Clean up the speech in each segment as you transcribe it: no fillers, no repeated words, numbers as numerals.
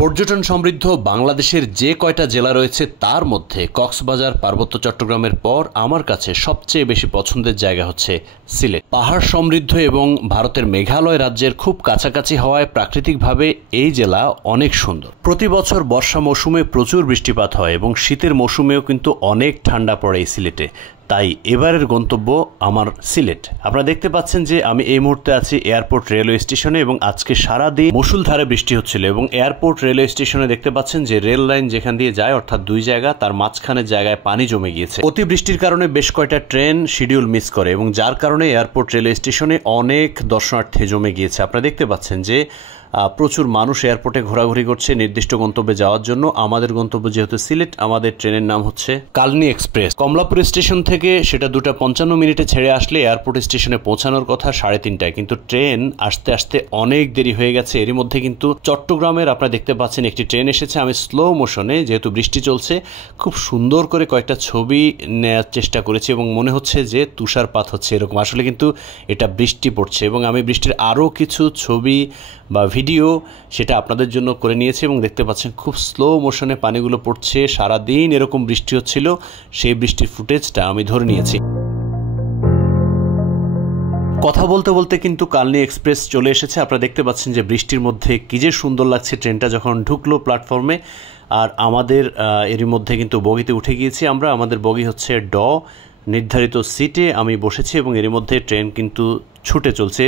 পর্যটন সমৃদ্ধ বাংলাদেশের যে কয়টা জেলা রয়েছে তার মধ্যে কক্সবাজার পার্বত্য চট্টগ্রামের পর আমার কাছে সবচেয়ে বেশি পছন্দের জায়গা হচ্ছে সিলেট। পাহাড় সমৃদ্ধ এবং ভারতের মেঘালয় রাজ্যের খুব কাছাকাছি হওয়ায় প্রাকৃতিকভাবে এই জেলা অনেক সুন্দর। প্রতি বছর বর্ষা মৌসুমে প্রচুর বৃষ্টিপাত হয় এবং শীতের মৌসুমেও কিন্তু অনেক ঠান্ডা পড়ে এই সিলেটে। তাই এবারের গন্তব্য আমার সিলেট। আপনারা দেখতে পাচ্ছেন যে আমি এই মুহূর্তে আছি এয়ারপোর্ট রেলওয়ে স্টেশনে এবং আজকে সারাদিন মুষলধারে বৃষ্টি হচ্ছিল এবং এয়ারপোর্ট রেলওয়ে স্টেশনে দেখতে পাচ্ছেন যে রেল লাইন যেখান দিয়ে যায় অর্থাৎ দুই জায়গা তার মাঝখানের জায়গায় পানি জমে গিয়েছে। অতিবৃষ্টির কারণে বেশ কয়টা ট্রেন শিডিউল মিস করে এবং যার কারণে এয়ারপোর্ট রেলওয়ে স্টেশনে অনেক দর্শনার্থী জমে গিয়েছে। আপনারা দেখতে পাচ্ছেন যে প্রচুর মানুষ এয়ারপোর্টে ঘোরাঘুরি করছে নির্দিষ্ট গন্তব্যে যাওয়ার জন্য। আমাদের গন্তব্য যেহেতু সিলেট, আমাদের ট্রেনের নাম হচ্ছে কালনী এক্সপ্রেস। কমলাপুর স্টেশন থেকে সেটা 2:55 ছেড়ে আসলে এয়ারপোর্ট স্টেশনে পৌঁছানোর কথা 3:30টায়, কিন্তু ট্রেন আসতে আসতে অনেক দেরি হয়ে গেছে। এরই মধ্যে কিন্তু চট্টগ্রামের আপনারা দেখতে পাচ্ছেন একটি ট্রেন এসেছে। আমি স্লো মোশনে, যেহেতু বৃষ্টি চলছে, খুব সুন্দর করে কয়েকটা ছবি নেওয়ার চেষ্টা করেছি এবং মনে হচ্ছে যে তুষারপাত হচ্ছে এরকম। আসলে কিন্তু এটা বৃষ্টি পড়ছে এবং আমি বৃষ্টির আরও কিছু ছবি বা ভিডিও সেটা আপনাদের জন্য করে নিয়েছি এবং দেখতে পাচ্ছেন খুব স্লো মোশনে পানিগুলো পড়ছে। সারাদিন এরকম বৃষ্টি হচ্ছিল, সেই বৃষ্টির ফুটেজটা আমি ধরে নিয়েছি। কথা বলতে বলতে কিন্তু কালনী এক্সপ্রেস চলে এসেছে। আপনারা দেখতে পাচ্ছেন যে বৃষ্টির মধ্যে কী যে সুন্দর লাগছে ট্রেনটা যখন ঢুকলো প্ল্যাটফর্মে। আর আমাদের এরই মধ্যে কিন্তু বগিতে উঠে গিয়েছি আমরা। আমাদের বগি হচ্ছে নির্ধারিত সিটে আমি বসেছি এবং এর মধ্যে ট্রেন কিন্তু ছুটে চলছে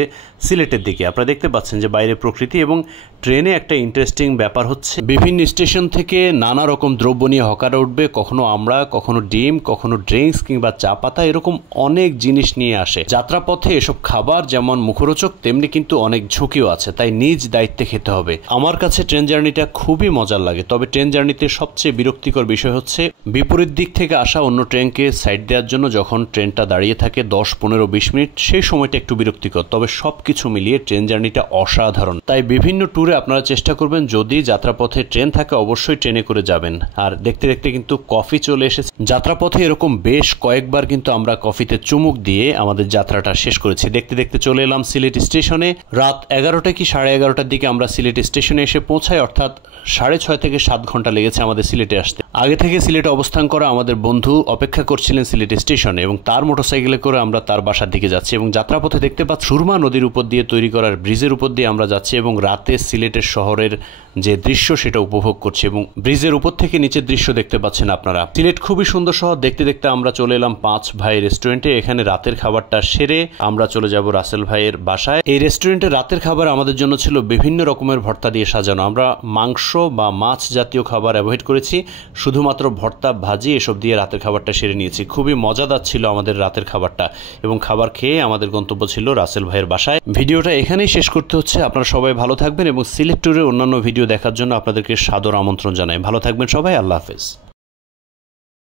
সিলেটের দিকে। আপনারা দেখতে পাচ্ছেন যে বাইরে প্রকৃতি এবং ট্রেনে একটা ইন্টারেস্টিং ব্যাপার হচ্ছে বিভিন্ন স্টেশন থেকে নানা রকম দ্রব্য নিয়ে হকারে উঠবে। কখনো আমরা, কখনো ডিম, কখনো ড্রিঙ্কস কিংবা চা পাতা, এরকম অনেক জিনিস নিয়ে আসে। যাত্রাপথে এসব খাবার যেমন মুখরোচক তেমনি কিন্তু অনেক ঝুঁকিও আছে, তাই নিজ দায়িত্বে খেতে হবে। আমার কাছে ট্রেন জার্নিটা খুবই মজার লাগে। তবে ট্রেন জার্নিতে সবচেয়ে বিরক্তিকর বিষয় হচ্ছে বিপরীত দিক থেকে আসা অন্য ট্রেনকে সাইড দেওয়ার জন্য যখন ট্রেনটা দাঁড়িয়ে থাকে 10, 15, 20 মিনিট, সেই সময়টা একটু বিরক্তিকর। তবে সবকিছু মিলিয়ে ট্রেন জার্নিটা অসাধারণ। তাই বিভিন্ন ট্যুরে আপনারা চেষ্টা করবেন যদি যাত্রাপথে ট্রেন থাকে অবশ্যই ট্রেনে করে যাবেন। আর দেখতে দেখতে কিন্তু কফি চলে এসেছে যাত্রাপথে। এরকম বেশ কয়েকবার কিন্তু আমরা কফিতে চুমুক দিয়ে আমাদের যাত্রাটা শেষ করেছি। দেখতে দেখতে চলে এলাম সিলেট স্টেশনে। রাত 11টা কি 11:30টার দিকে আমরা সিলেট স্টেশনে এসে পৌঁছাই, অর্থাৎ 6.5 থেকে 7 ঘন্টা লেগেছে আমাদের সিলেটে আসতে। আগে থেকে সিলেটে অবস্থান করা আমাদের বন্ধু অপেক্ষা করছিলেন সিলেট স্টেশনে এবং তার মোটরসাইকেলে করে আমরা তার বাসার দিকে যাচ্ছি এবং যাত্রাপথে দেখতে পাচ্ছি সুরমা নদীর উপর দিয়ে তৈরি করার ব্রিজের উপর দিয়ে আমরা যাচ্ছি এবং রাতে সিলেটের শহরের যে দৃশ্য সেটা উপভোগ করছি এবং ব্রিজের উপর থেকে নিচের দৃশ্য দেখতে পাচ্ছেন আপনারা। সিলেট খুবই সুন্দর শহর। দেখতে দেখতে আমরা চলে এলাম 5 ভাই রেস্টুরেন্টে। এখানে রাতের খাবারটা সেরে আমরা চলে যাব রাসেল ভাইয়ের বাসায়। এই রেস্টুরেন্টে রাতের খাবার আমাদের জন্য ছিল বিভিন্ন রকমের ভর্তা দিয়ে সাজানো। আমরা মাংস বা মাছ জাতীয় খাবার অ্যাভয়েড করেছি, শুধুমাত্র ভর্তা, ভাজি এসব দিয়ে রাতের খাবারটা সেরে নিয়েছি। খুবই মজাদার ছিল আমাদের রাতের খাবারটা এবং খাবার খেয়ে আমাদের গন্তব্য ছিল রাসেল ভাইয়ের বাসায়। ভিডিওটা এখানেই শেষ করতে হচ্ছে। আপনারা সবাই ভালো থাকবেন এবং সিলেট ট্যুরের অন্যান্য ভিডিও দেখার জন্য আপনাদেরকে সাদর আমন্ত্রণ জানাই। ভালো থাকবেন সবাই। আল্লাহ হাফেজ।